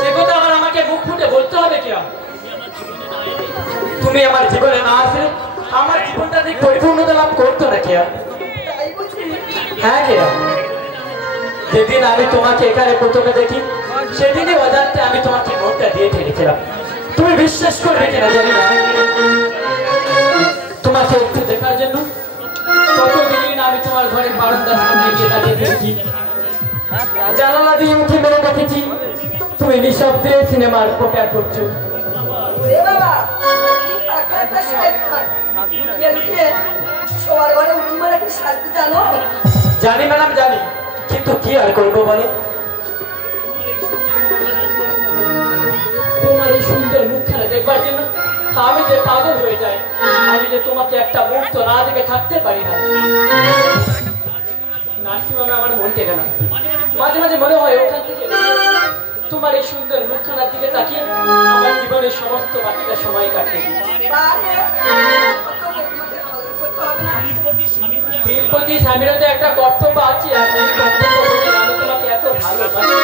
সে কথা আবার আমাকে মুখ ফুটে বলতে হবে কি? তুমি আমার জীবনে না আসলে আমার জীবনটা ঠিক পরিপূর্ণতা লাভ করতো না কেয়া। হ্যাঁ কেয়া, যেদিন আমি তোমাকে এখানে প্রথমে দেখি সেদিনই অজান্তে আমি তোমাকে মনটা দিয়ে ফেলেছিলাম। তুমি বিশ্বাস করবে কিনা জানি না, তোমাকে একটু দেখার জন্য কতদিন আমি তোমার ঘরের বারান্দার সামনে গিয়ে দাঁড়িয়ে দেখি, জানালা দিয়ে মুখে মেরে দেখেছি তুমি নিঃশব্দে সিনেমার প্রচার করছো। জানি ম্যাডাম জানি, কিন্তু কি আর করবো বলো, তোমার এই সুন্দর মুখখানা দেখবার জন্য আমি যে পাগল হয়ে যাই। আমি যে তোমাকে একটা মুহূর্ত না দেখে থাকতে পারি না। নার্সিংহোমে আমার মন টেকে না, মাঝে মাঝে মনে হয় ওখান থেকে তোমার এই সুন্দর মুখখানার দিকে তাকিয়ে আমার জীবনের সমস্ত বাকিটা সময় কাটিয়ে দিই। তিরপতি স্বামীর তো একটা কর্তব্য আছে, আর সেই কর্তব্য আমি তোমাকে এত ভালোবাসি।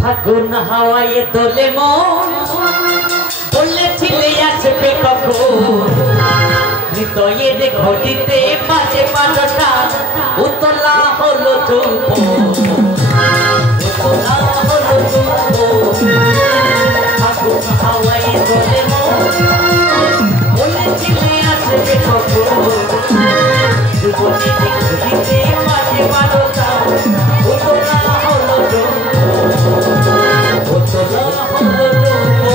ফাগুন হাওয়ায় দোলে মন, বলেছিলে আসবে কখন, হৃদয়ের ঘটিতে বাজে বারোটা, উতলা হলো চুম্ব, উতলা হলো চুম্ব। ফাগুন হাওয়ায় দোলে মন, বলেছিলে আসবে কখন, হৃদয়ের ঘটিতে বাজে বারোটা, উতলা হলো চুম্ব, উতলা হলো চুম্ব।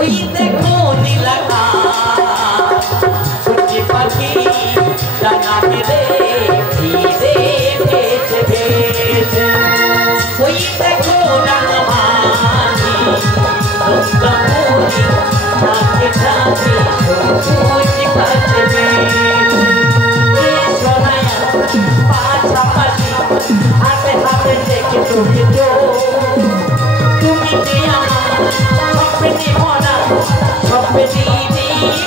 ওই দেখো নীলাকা ছুটি পাখি ডানা মেলে ধীরে ভেসে ভেসে, ওই দেখো রাঙামাটি রঙ্গমুনি থাকে থাকে সবুজ পাশে ভেসে, সোনায়া পাশাপাশি হাতে হাতে দেখে তুমি তো, তুমি যে আমার স্বপ্নে ভরা স্বপ্নেরই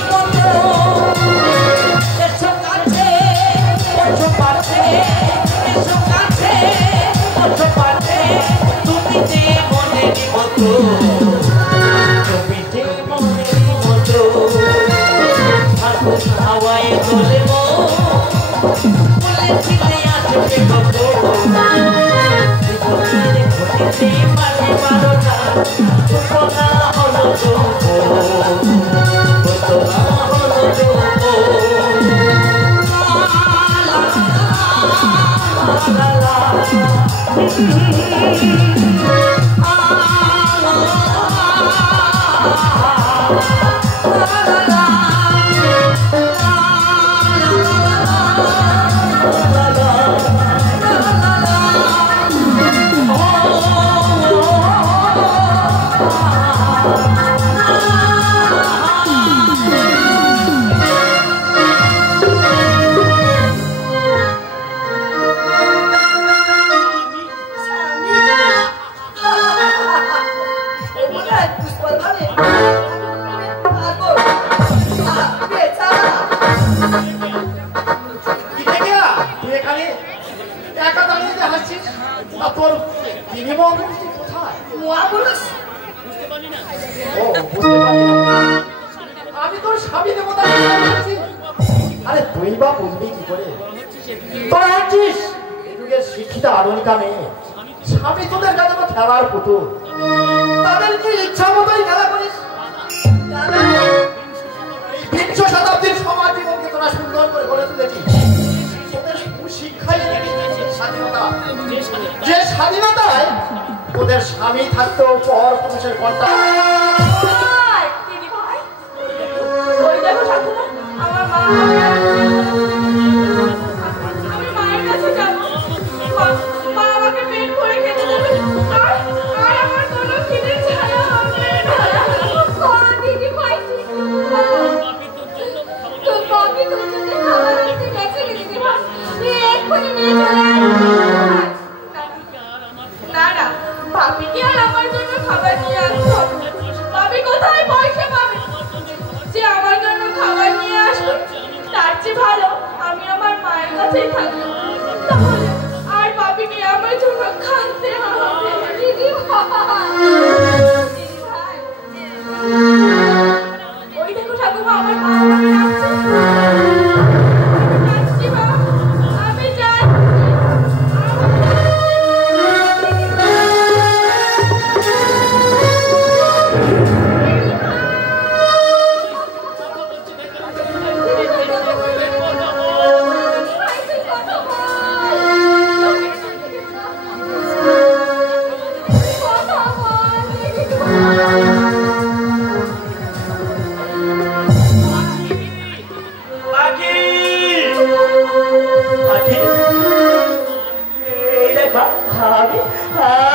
মতো। এসো কাছে ওঠো পাশে, এসো কাছে ওঠো পাশে, তুমি যে মনের মতো, তুমি যে মনের মতো। ফাগুন হাওয়ায় দোলে মন, বলেছিলে আসবে কখন, হৃদয়ের ঘটিতে বাজে বারোটা, উতলা হলো চুম্ব, উতলা হলো চুম্ব। লা লা আমি তোর স্বামী দেবতা। আরে তুই বা বুঝবি কি করে? তোরা হচ্ছিস এদিকে শিক্ষিত আধুনিকা মেয়ে, স্বামী তোদের কাছে তো খেলার পুতুল, তাদেরকে ইচ্ছা মতোই খেলা করিস। বিংশ শতাব্দীর সমাজ জীবনকে তোরা সুন্দর করে গড়ে তুলেছিস। তোদের শিক্ষাই স্বাধীনতা, যে স্বাধীনতায় তোদের স্বামী থাকতো পর পুরুষের কর্তা। আমি মায়ের কাছে যাবো, মা আমাকে পেট ভরে খেতে দেবে, আর আমার কোনো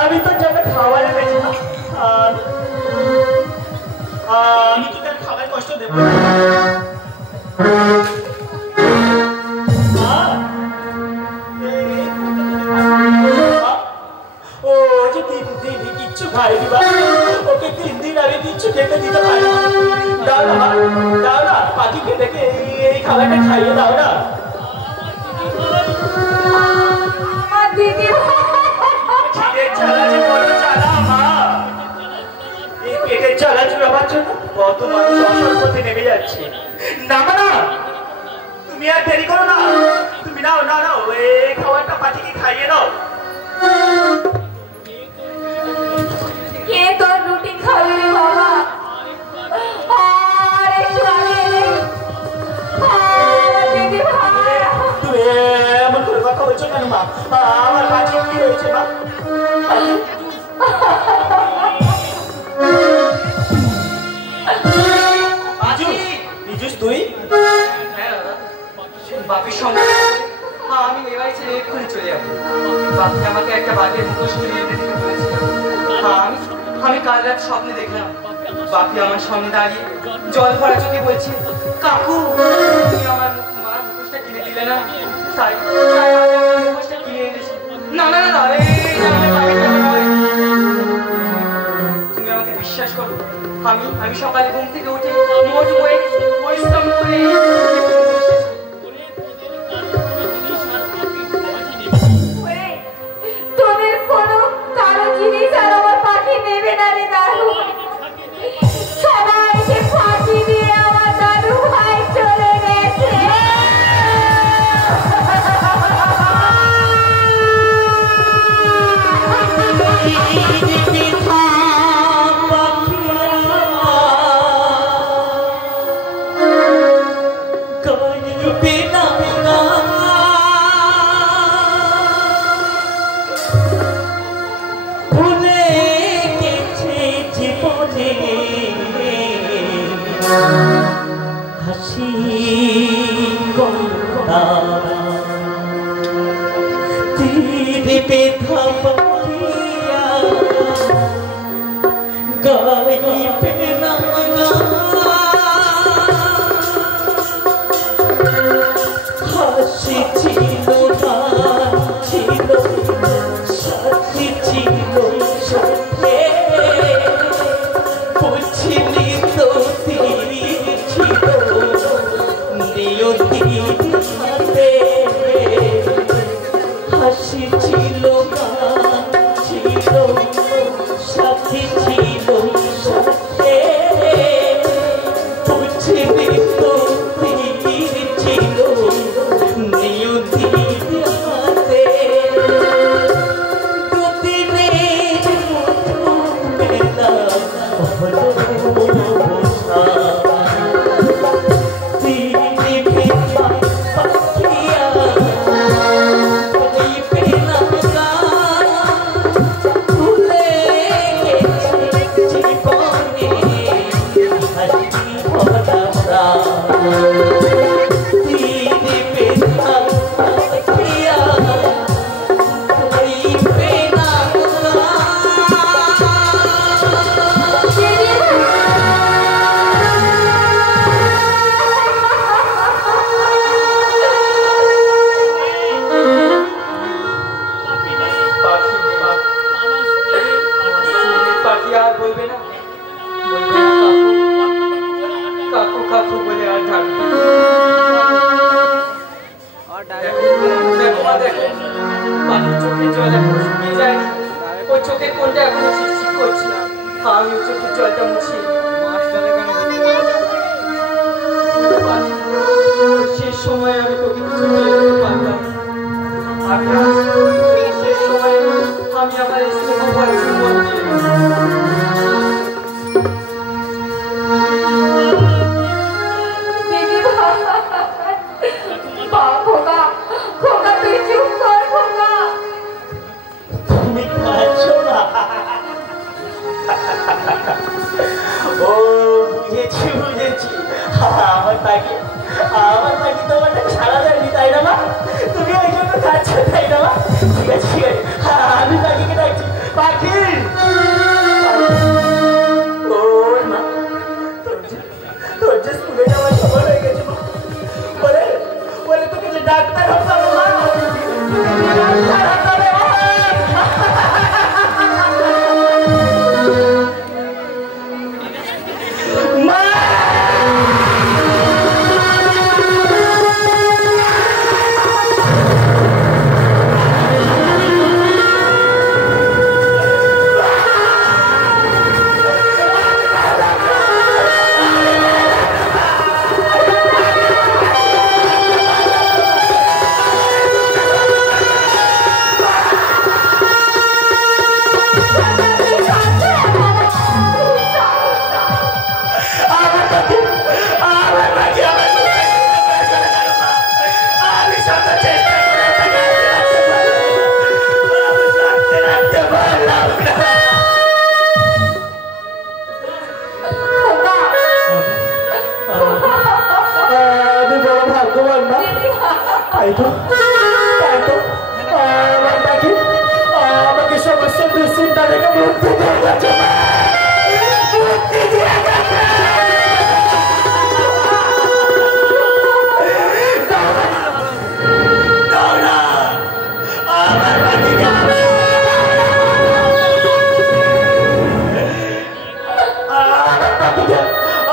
আমি তো যাবে খাবার এনেছি না, আমি তো তার খাবার কষ্ট দেবো না। ও যে 3 দিন কিচ্ছু খাইনি বা, ওকে 3 দিন আগে কিচ্ছু খেতে দিতে পারিনি। দাও না মা, দাও না, পাখিকে দেখে এই খাবারটা খাইয়ে দাও না। পেটের জ্বালা যে বড় জ্বালা মা, এই পেটের জ্বালা জুড়াবার জন্য কত মানুষ অসংখ্যতে নেমে যাচ্ছে। না মা না, তুমি আর দেরি করো না, তুমি নাও না নাও, এই খাবারটা পাখিকে খাইয়ে দাও। কে তোর রুটি খাবে রে বাবা? আরে খাবে রে, দিদি ভাই। তুমি এমন করে কথা বলছো কেন মা? আমার পাখি কি হয়েছে মা? তুই বাপির সঙ্গে আমি এবার ছেড়ে এক্ষুনি চলে যাবো। বাপি আমাকে একটা বাঘের মুখোশ কিনে এনে দিতে বলেছিল। আমি কাল রাত স্বপ্নে দেখলাম বাপি আমার সামনে দাঁড়িয়ে জল ভরা চোখে বলছে, কাকু তুমি আমার মার মুখোশটা কিনে দিলে না, তাই আমি মুখোশটা কিনে এনেছি। না না না, তুমি আমাকে বিশ্বাস করো, আমি সকালে ঘুম থেকে উঠে মোট পরিশ্রম করে তোদের কোনো কারো জিনিস আর আমার পাখি নেবে না রে দাদু। সবাইকে ফাঁকি দিয়ে আমার দাদু ভাই চলে গেছে। ও বুঝেছি বুঝেছি, আমার পাখি তোমার সারা দেয়নি তাই না মা? তুমি ওই জন্য কাঁদছো তাই না মা? ঠিক আছে ঠিক আছে, আমি পাখিকে ডাকছি। পাখি ওর মা, তোর যে স্কুলে যাওয়ার সময় হয়ে গেছে মা। বলে বলে তোকে যে ডাক্তার হতে হবে মা, ডাক্তার হতে হবে মা। আমাকে সমস্যা দুশ্চিন্তা থেকে মুক্তি দিয়ে গেছে মা, মুক্তি দিয়ে গেছে।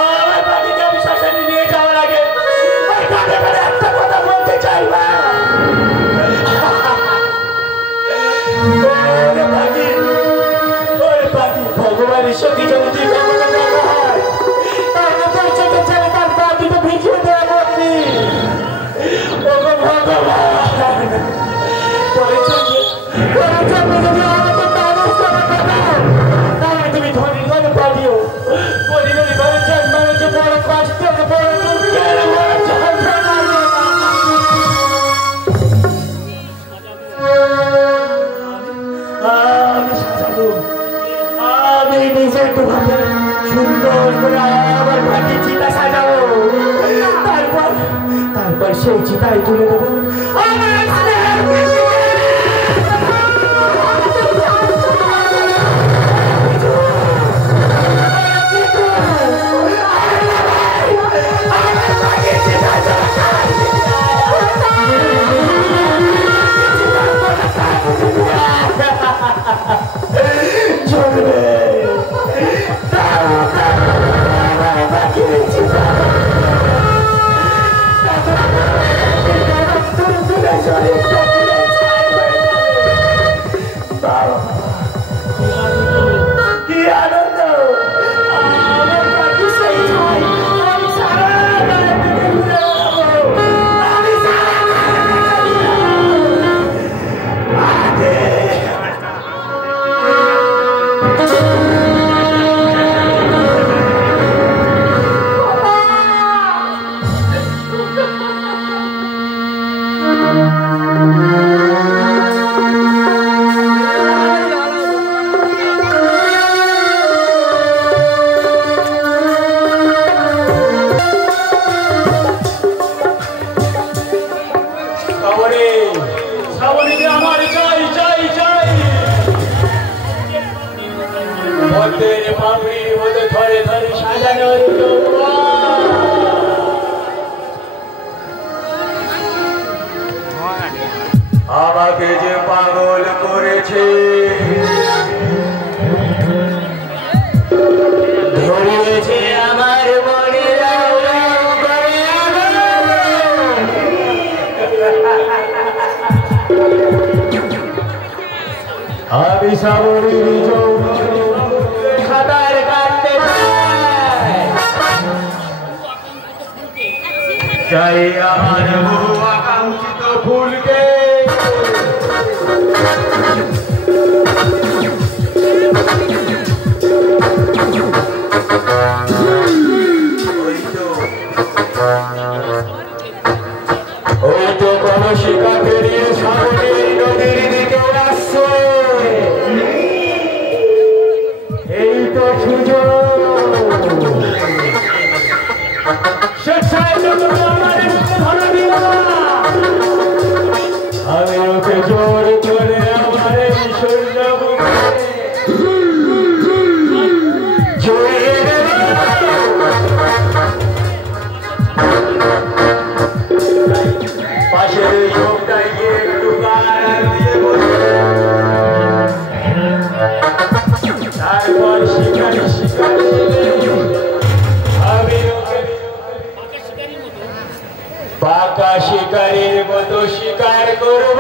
আমার পাখিকে আমি শ্মশানে নিয়ে যাওয়ার আগে একটা কথা বলতে চাই মা। ভগবান ঈশ্বরকে যদি তুই কখনো দেখা হয় তাহলে তোর চোখে ছেলে তার পা দুটো ভিজিয়ে দেওয়া বলবি। ওগো ভগবান, পরে চলবে যদি আমাকে মানুষ করে দাও তাহলে তুমি ধনী ঘরে পাঠিও, পরিবারে ঘরে জন্মানো যে বড় কষ্ট বড় দুঃখের বড় যন্ত্রণা। আমি সাজাবো, আমি নিজের দোকানে সুন্দর করে আমার ভাগে চিতা সাজাবো, তারপর সেই চিতায় তুলে দেবো আমার স্নেহের আমাকে যে পাগল করেছে ধরেছে আমার মনে আমি সাবরীর খাতার কাটতে চাই আমার বহু আকাঙ্ক্ষিত ফুলকে ওই তো কলসিকা পেরিয়ে সাগরের নদীর দিকে আসছে। এই তো সুযোগ স্বেচ্ছায় তো তুমি আমার বুকে ধরা দিলা আমি ওকে জোর করে আমার এই শরীর বুকে জড়িয়ে পাশের লোকটাই একটু গাড় দিয়ে বসে তারপর শিকারি শিকারি আমি ওকে পাকা শিকারির মতো শিকার করব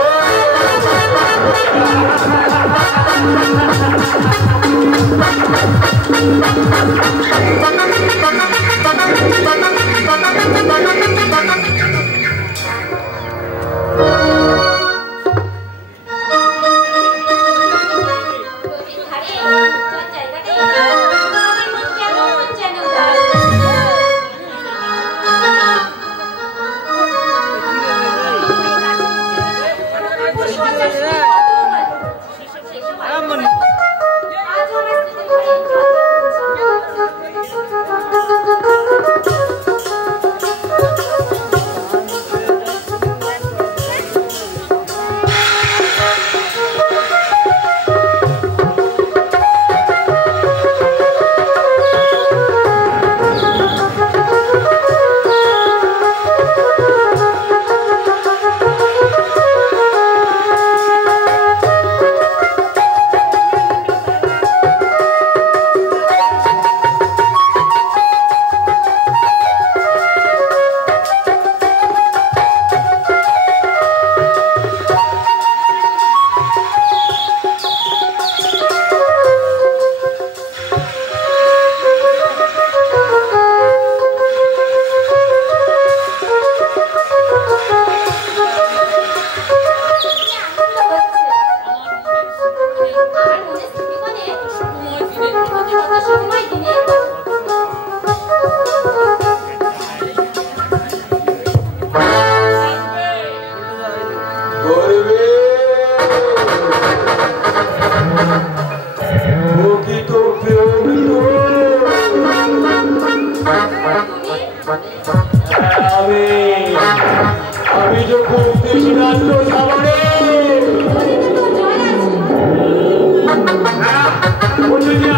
আমি যখন কৃষ্ণান্ত সামনে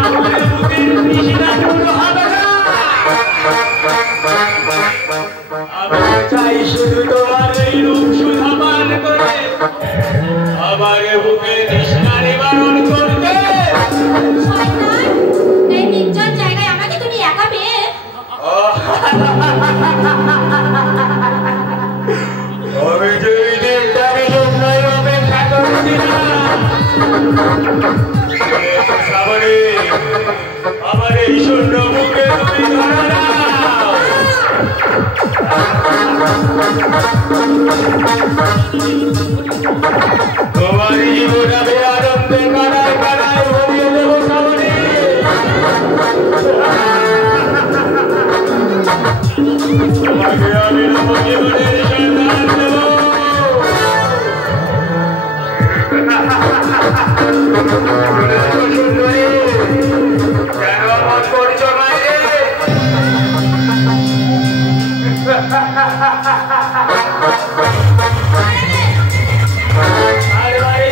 আমাদের বুকের কৃষ্ণান্ত হবে না আমি চাই শুধু তোমার এই রূপ সুধা পান করে আমার বুকে তৃষ্ণা নিবারণ করতে এই নির্জন জায়গায় আমাকে তুমি একা পেয়ে আমি যে দিনটাকে স্বপ্নই অপেক্ষা করছিলাম সামনে আমার এই শূন্য বুকে তুমি ধরে নাও তোমার জীবন আমি আনন্দে কানায় কানায় ভরিয়ে দেবো সামনে তোমাকে আমি জীবনের সন্ধান দেবো সুন্দরী কেন আমার করছো বাইরে আরে বাড়ি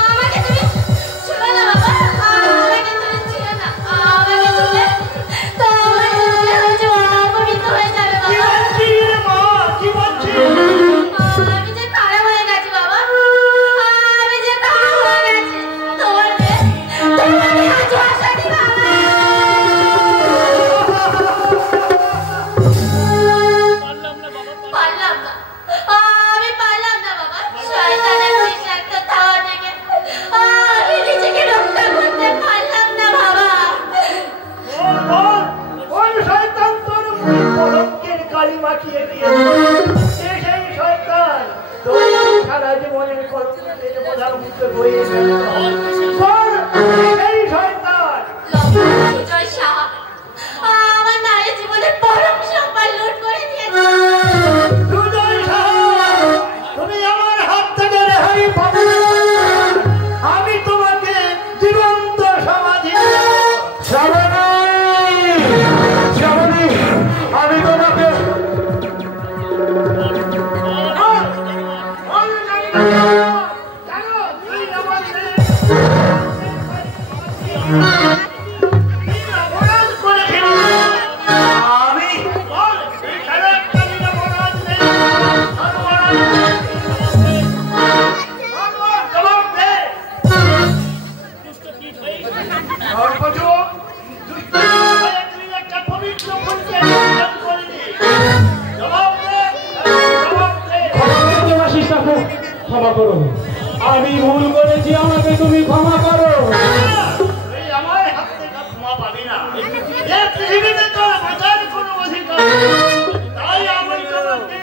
আমাকে তুমি ছোড়ো না বাবা ক্ষমা করো, আমি ভুল করেছি, আমাকে তুমি ক্ষমা করো। আমার হাত থেকে ক্ষমা পাবি না। এই পৃথিবীতে তোর বাঁচার কোনো অধিকার নেই। তাই আমি তোমাকে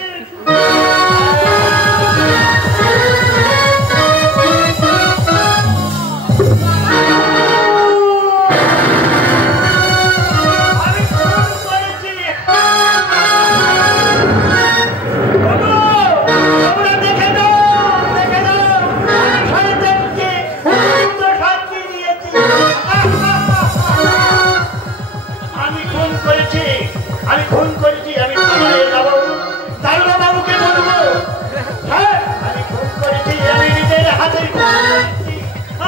আমি খুন করেছি, আমি থানায় যাবো, দারোগা বাবুকে বলবো, হ্যাঁ আমি খুন করেছি, আমি নিজের হাতে খুন করেছি।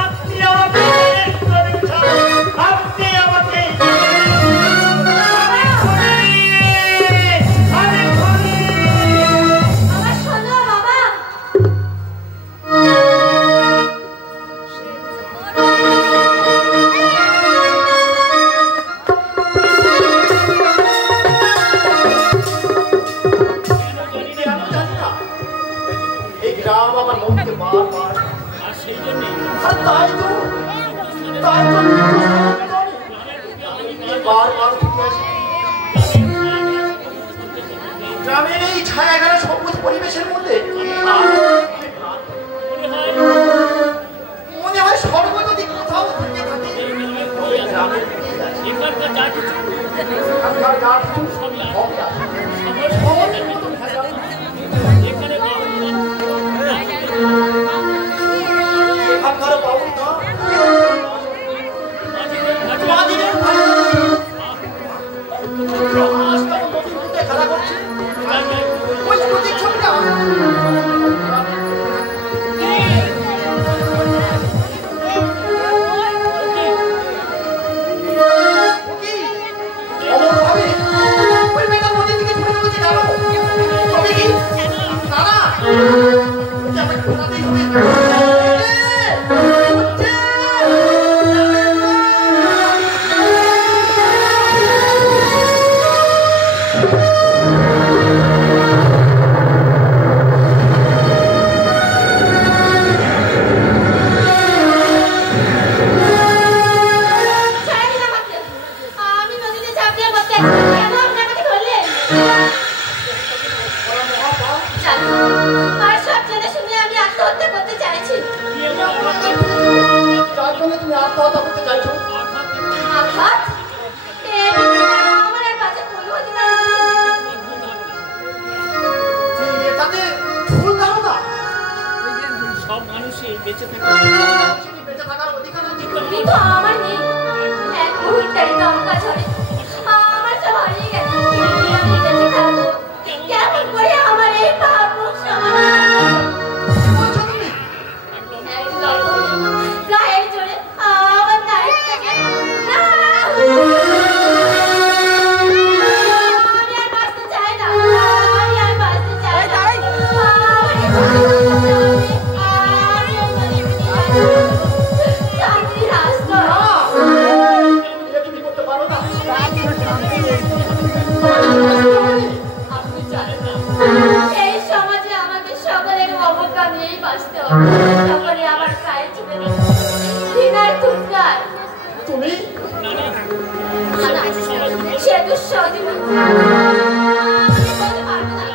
আপনি আমাকে arrest করেছেন, আপনি আমাকে আমার শোনো বাবা, আমার মনকে বারবার গ্রামের এই ছায়াঘেরা সবুজ পরিবেশের মধ্যে মনে হয় স্বর্গ যদি কোথাও থেকে থাকে গ্রামের খেলা করছে ওই নদীর ছবিটা ওই মেয়েটা নদীর দিকে ছুটে চলেছে কেন? তবে কি তুমি আত্মহত্যা করতে চাইছো? তাতে ভুল ধারণা। সব মানুষই বেঁচে থাকার অধিকার আছে। কিন্তু আমার নেই। এক মুহূর্তের দমকা ঝরে আমার সব হারিয়ে গেছে। আমি বেঁচে থাকবো কেমন করে? আমার এই পাপ মুখ সমাধান গায়ের জোরে আমার গায়ের থেকে আমি আর বাঁচতে চাই না। আমি আর বাঁচতে চাই না। শান্তির রাস্তা তুমি করতে পারো না। আপনি জানেন না, এই সমাজে আমাকে সকলের অবজ্ঞা নিয়েই বাঁচতে হবে। সকলে আমার গায়ে চুপে ঘৃণার তুলকার। তুমি সে দুঃসাহসী বলতে পারবো না।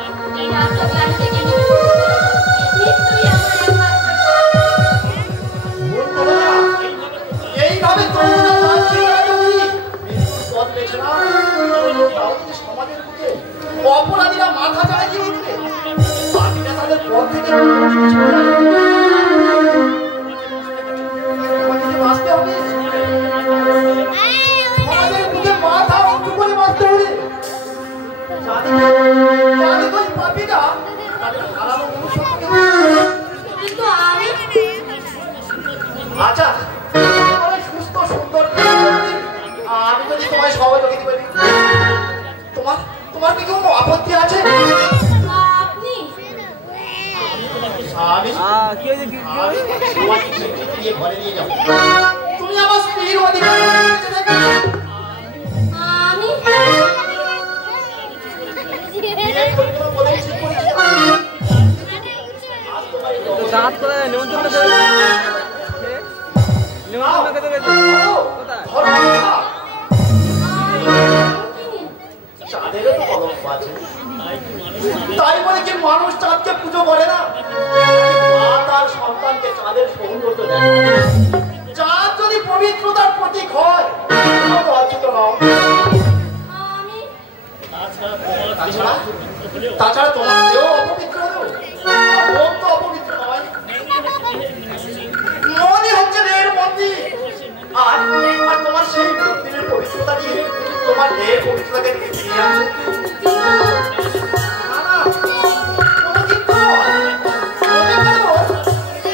এই রাস্তাকে আমি থেকে নিশ্চয়ই আমার একমাত্র এইভাবে তোমরা পথ বেছে নাও, তাহলে সমাজের বুকে অপরাধীরা মাথা চাড়িয়ে উঠবে। বাকিরা তাদের পথ থেকে বাঁচতে হবে। সমাজের বুকে মাথা উঁচু করে বাঁচতে হবে। তোমায় সহযোগিতা করি। তোমার কি কোনো আপত্তি আছে? আপনি আমি ঘরে নিয়ে যাবো। তুমি আমার স্ত্রীর অধিকার আমি চাঁদেরও তো কলঙ্ক আছে। তাই বলে কি মানুষ চাঁদকে পুজো করে না? মা তার সন্তানকে চাঁদের সৌন্দর্য দেয়। চাঁদ যদি পবিত্রতার প্রতীক হয় তো অর্জিত নও। তাছাড়া তোমার দেহ অপবিত্র, মন তো অপবিত্র নয়। মনই হচ্ছে দেহের মন্দির। আর তোমার সেই মন্দিরের পবিত্রতা দিয়ে তোমার দেহের পবিত্রতাকে ফিরিয়ে আনছে।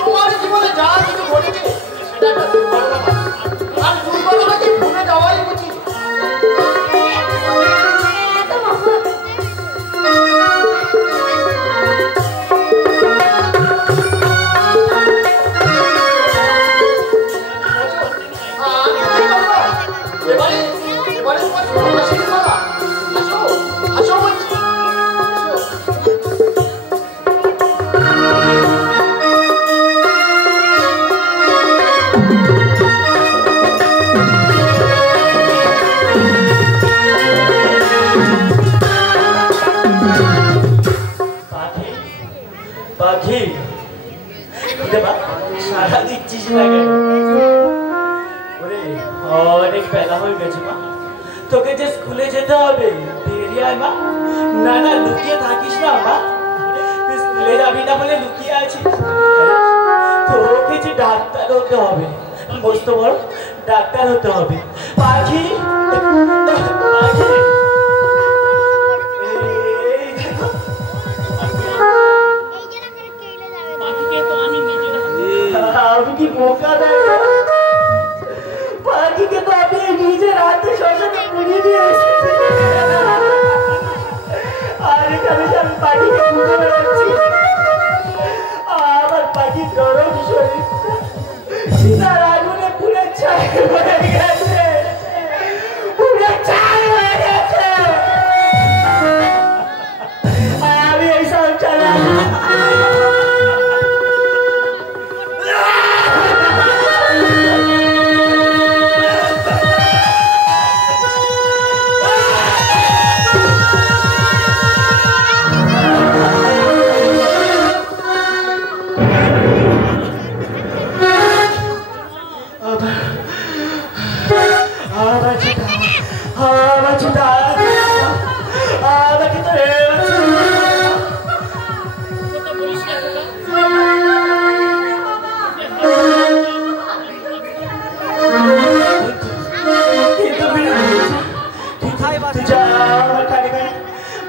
তোমার জীবনে যা কিছু ঘটেছে সেটা একটা দুর্ঘটনা, আর দুর্ঘটনাকে ভুলে যাওয়াই উচিত। সারা দিচ্ছিস না কেন? অনেক বেলা হয়ে গেছে মা, তোকে যে স্কুলে যেতে হবে। দেরি হয় মা। না না, লুকিয়ে থাকিস না মা। তুই স্কুলে যাবি না বলে লুকিয়ে আছিস। তোকে যে ডাক্তার হতে হবে, মস্ত বড় ডাক্তার হতে হবে। পাখি পাখি, আমি কি বোকা দেখো? পাখিকে তো আমি নিজের হাতে শ্মশানে পুড়িয়ে দিয়ে এসেছি। আর এখানে আমি পাখিকে পুজো বেড়াচ্ছি। আমার পাখির গরম শরীর সীতার আগুনে পুড়ে ছাই হয়ে গেছে, পুড়ে ছাই হয়ে গেছে। আমি এই সংসারে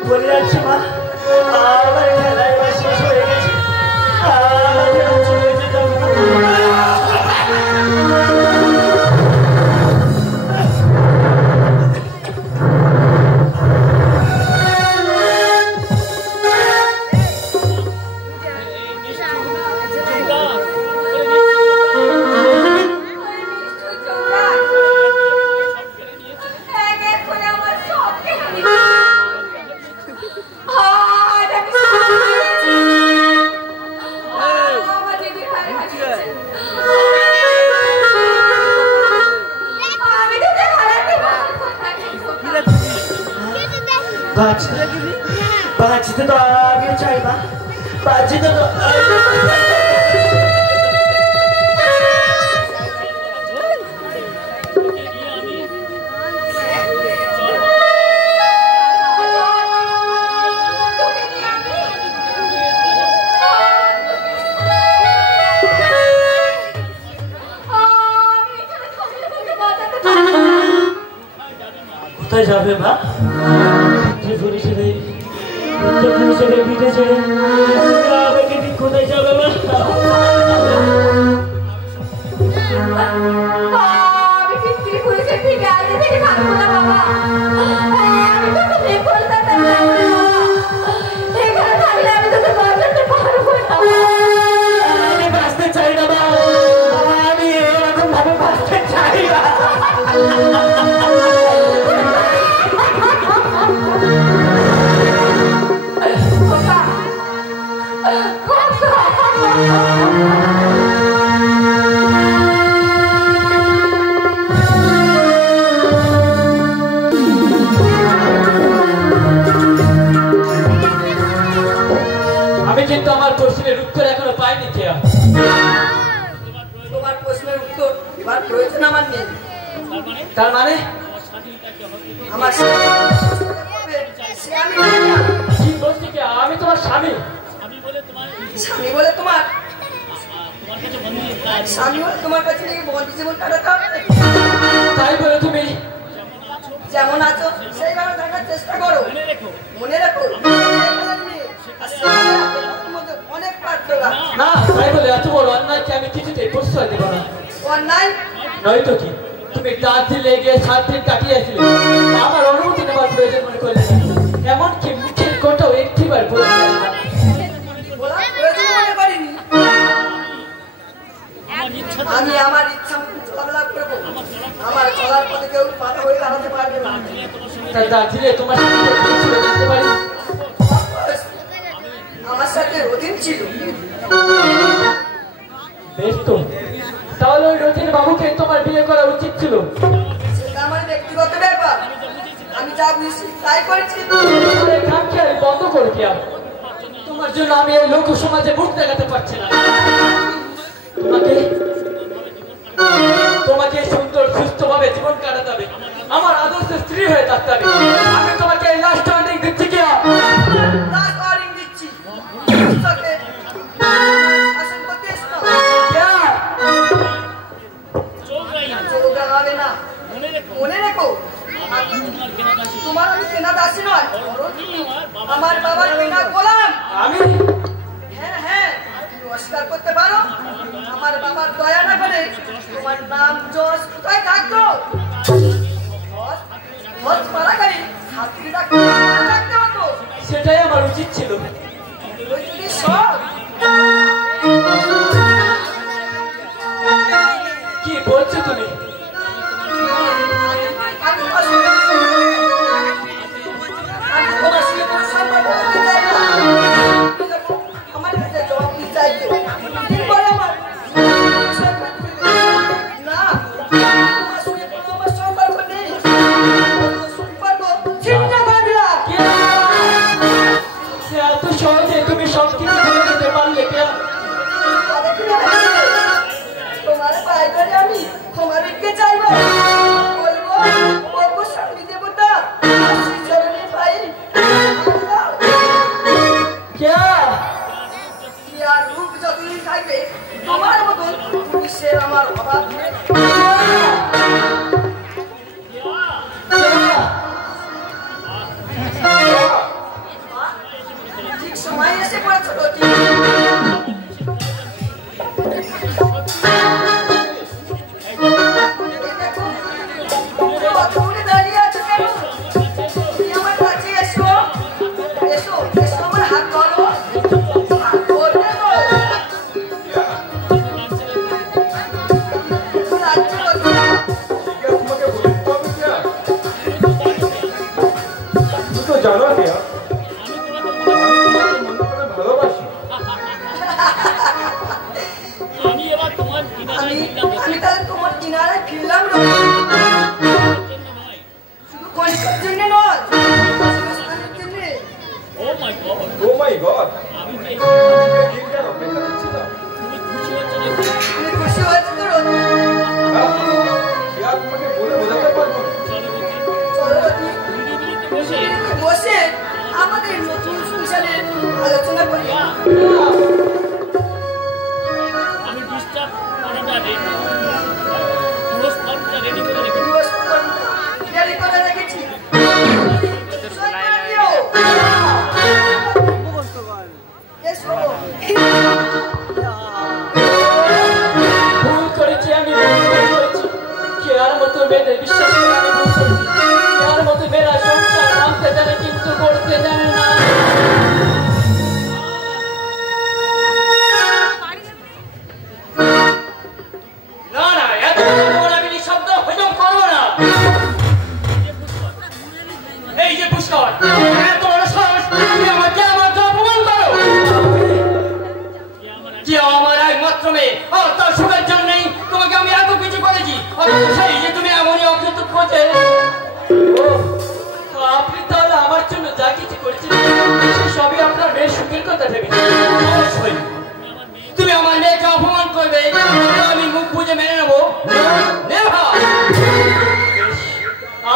বলে যাচ্ছে মা, আমার খেলায় শেষ হয়ে গেছে। চলে যেতাম। বাঁচতে তো আমিও চাই মা, বাঁচতে তো কোথায় যাবে মা? কোথায় যাবে মা? আমি পৃথিবীর পুলিশের থেকে আগে থেকে পারবো না বাবা, আমি তোকে বিফল থাকতে পারবো না বাবা, এখানে থাকলে আমি তোকে বাঁচাতে পারবো না। আমি বাঁচতে চাই না বাবা, আমি এরকম ভাবে বাঁচতে চাই না। আমি কিন্তু আমার প্রশ্নের উত্তর এখনো পাইনি কেয়া। তোমার প্রশ্নের উত্তর এবার প্রয়োজন আমার নেই। তার মানে আমার সে আমি জানি না। কি বলছি কেয়া? আমি তোমার স্বামী। স্বামী বলে তোমার স্বামী বলে তোমার কাছে নাকি বন্দি জীবন কাটাতে হবে? তাই বলে তুমি যেমন আছো সেইভাবে থাকার চেষ্টা করো। মনে রাখো মধ্যে অনেক পার্থক্য। না, তাই বলে এত বড় অন্যায়কে আমি কিছুতেই প্রশ্রয় দেব না। অন্যায় নয়তো কি তুমি দার্জিলিং গিয়ে 7 দিন কাটিয়েছিলে, আমার অনুমতি নেবার প্রয়োজন মনে করলে না। এমনকি মুখের কথাও একটিবার বলে গেলে না। বলা প্রয়োজন মনে করিনি। আমি আমার ইচ্ছা মতো চলাফেরা করবো। আমার চলার পথে কেউ বাধা হয়ে দাঁড়াতে পারবে না। তাই দার্জিলিং তোমার সাথে কি ছিল জানতে পারি? আমার সাথে অধীন ছিল। বেশ তো, তাহলে ওই রতিন বাবুকে তোমার বিয়ে করা উচিত ছিল। সেটা আমার ব্যক্তিগত ব্যাপার। আমি যা বুঝছি তাই করেছি। তোমার এই খামখেয়ালি বন্ধ করে দেয়া। তোমার জন্য আমি এই লোক সমাজে মুখ দেখাতে পারছি না। তোমাকে সুন্দর সুস্থভাবে জীবন কাটাতে হবে, আমার আদর্শ স্ত্রী হয়ে থাকতে হবে। আমি তোমাকে লাস্ট ওয়ার্নিং দিচ্ছি কি? লাস্ট ওয়ার্নিং দিচ্ছি। তোকে শাসন করতে এসো না। চোখ রাগাবে না। মনে রেখো তোমার আমি কেনা দাসী নয়, আমার বাবার কেনা গোলাম। আমি হ্যাঁ হ্যাঁ, তুমি অস্বীকার করতে পারো? আমার বাবার দয়া না করে তোমার নাম যশ কোথায় থাকতো? মারাকারী হাতির থাকতে হতো। সেটাই আমার উচিত ছিল। ওই যদি সব কি বলছো তুমি? আমি তোমার সঙ্গে কোনো সম্পর্ক করতে চাই না। আমার কাছে জবাব দিতে চাইছো। এরপরে আমার না, তোমার সঙ্গে কোনো আমার সম্পর্ক নেই। সম্পর্ক ছিন্ন করে দিলাম। এত সহজে তুমি সব কিছু বলে দিতে পারলে কে? তোমার পায়ে ধরে আমি ক্ষমা ভিক্ষে চাইবো। বলবো বলবো স্বামী দেবতা শ্রীচরণে পাই কে? কি আর রূপ যতদিন থাকবে তোমার মতন পুরুষের আমার অভাব নেই। ঠিক সময় এসে পড়েছ রতি। দাঁড়িয়ে আছো কেন? তুমি আমার কাছে এসো এসো এসো, আমার হাত ধরো। ধরবে তো? লাগছে রতি। তোমাকে বলতে হবে কেয়া? তুমি তো জানো কেয়া, আমি তোমাকে মনে করে ভালোবাসি। আমি তাহলে তোমার কিনারায় ফিরলাম রতি। শুধু কলিকার জন্য নয়, চিরস্থানের জন্যে। Oh my God! আমি দিনটার অপেক্ষা করছিলাম। তুমি খুশি হয়েছো তো রতি? কেয়া, তোমাকে বলে বোঝাতে পারবো না। চলো রতি, বসে আমাদের নতুন সংসারের আলোচনা করি। রেডি করে রেখেছি। সই করে দিও। এসো। ভুল করেছি আমি, ভুল করেছি। কে আর মতো মেয়েদের বিশ্বাস করে আমি ভুল করেছি। এই যে পুষ্কর, এত বড় সাহস, তুমি আমাকে আমার অপমান করো। যে আমার একমাত্র মেয়ে, তার সুখের জন্যই তোমাকে আমি এত কিছু করেছি, সেই যে তুমি এমনই অকৃতজ্ঞ করছে। আপনি তাহলে আমার জন্য যা কিছু করেছিলেন সবই আপনার মেয়ের সুখের কথা ভেবে। অবশ্যই তুমি আমার মেয়েকে অপমান করবে, আমি মুখ বুঝে মেনে নেবো।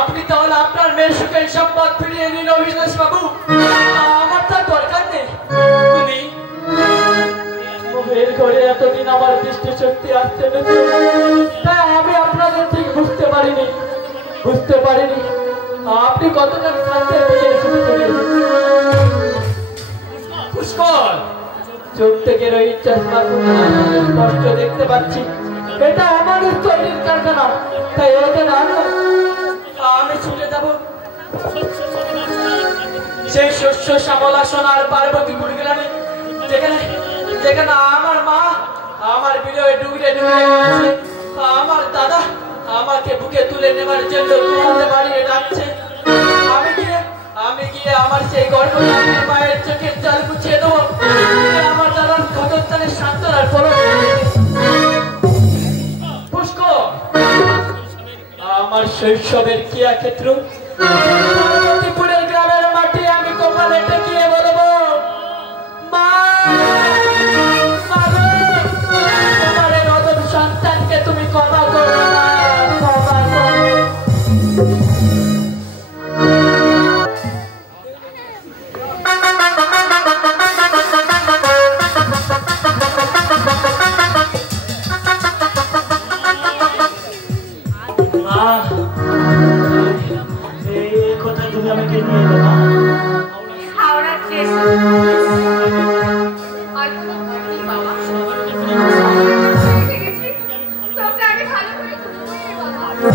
আপনি তাহলে আপনার মেয়ের সুখের সম্পদ ফিরিয়ে নিন অবিনাশ বাবু, আমার তার দরকার নেই। তুমি মোহের ঘরে এতদিন আমার দৃষ্টি শক্তি আসছে, তাই আমি আপনাদের ঠিক বুঝতে পারিনি আপনি কতটা শান্তির দিকে এসেছিলেন। পুষ্কর, চোখ থেকে রোহিত চশমা স্পষ্ট দেখতে পাচ্ছি এটা আমার তৈরির কারখানা, তাই এটা না আমি ছুটে যাব সেই শস্য শ্যামলা সোনার পার্বতীপুর গ্রামে, যেখানে আমার মা আমার বিলয়ে ডুবরে গেছে, আমার দাদা আমাকে বুকে তুলে নেবার জন্য তোমাদের বাড়িয়ে ডাকছে। আমি গিয়ে আমার সেই গর্ভধারী মায়ের চোখের জল গুছিয়ে দেবো, আমার দাদার ক্ষতস্থানের সান্ত্বনার পর। পুষ্কর, আমার শৈশবের ক্রিয়া ক্ষেত্র পার্বতীপুরের গ্রামের মাটি আমি কপালে টেকিয়ে বলবো, মা তোমার এই অদম সন্তানকে তুমি ক্ষমা করো না, ক্ষমা করো। তুমি আমাকে নিয়ে এলো না? হাওড়া স্টেশন বাবা, তোকে আমি ভালো করে তুলবো বাবা।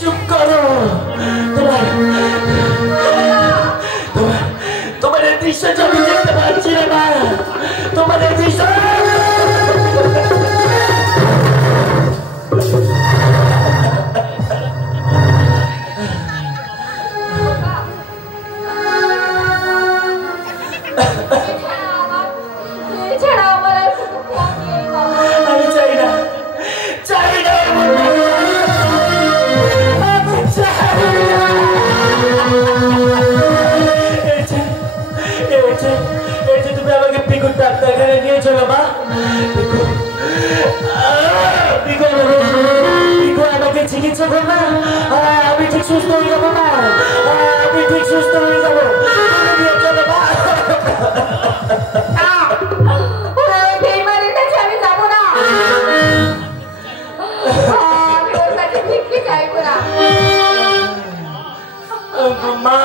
চুপ করো, তোমার দৃশ্য আমি দেখতে পাচ্ছি রে মা, তোমার দৃশ্য আমি চাই না তুমি আমাকে পিকুর ডাক্তারখানে নিয়ে চলো মা। পিকু আমাকে চিকিৎসা করবে, আমি ঠিক সুস্থ হয়ে যাবো না, আমি ঠিক সুস্থ হয়ে যাবো, নিয়ে চলো মা। আমি যাবো না, আমি ওর কাছে ভিক্ষে চাইবো না মা।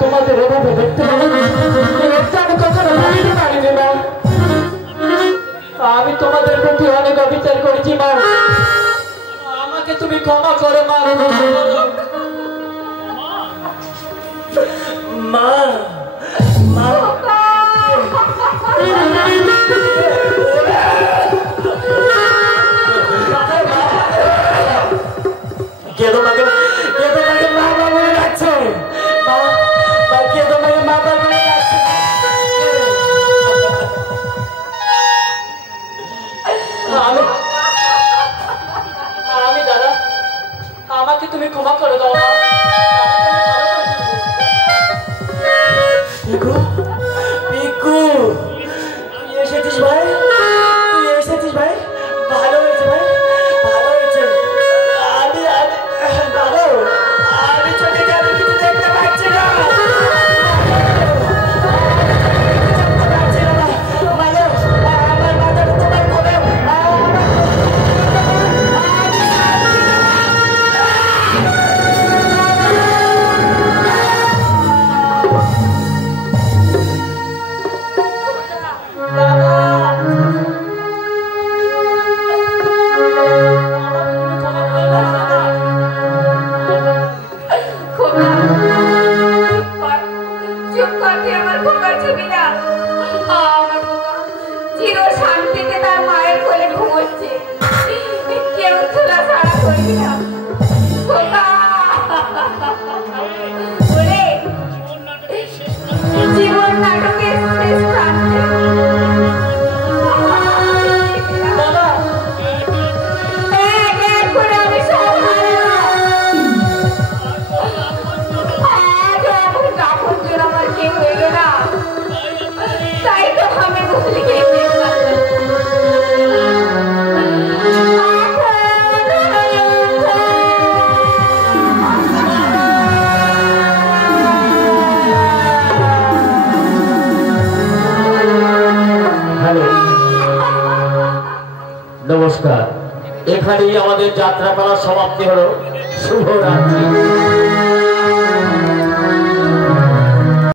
তোমাদের এভাবে দেখতে পাবো এটা আমি কখনো ভাবিতে পারিনি মা। আমি তোমাদের প্রতি অনেক অবিচার করেছি মা, আমাকে তুমি ক্ষমা করো মা। মা মা কে তোমাকে মা মা বলে ডাকছে? কে তোমাকে মা মা বলে ডাকছে? আমি দাদা, আমাকে তুমি ক্ষমা করে দাও মা। পিকু পিকু তুই এসেছিস ভাই, তুই এসেছিস ভাই, ভালো হয়েছে ভাই, ভালো হয়েছে। আমি দাদা আমি চোখে কেন কিছু দেখতে পাচ্ছি না, আমার মাথাটা তোমার কোলে। শান্তিতে তার মায়ের কোলে ঘুমোচ্ছে, কেউ তোলা ছাড়া করবি না। জীবন নাটকের শেষ প্রান্তে আমি সব আমার কেউ এলো না, তাই তো আমি বলি নমস্কার, এখানেই আমাদের যাত্রাপালা সমাপ্তি হলো। শুভরাত্রি।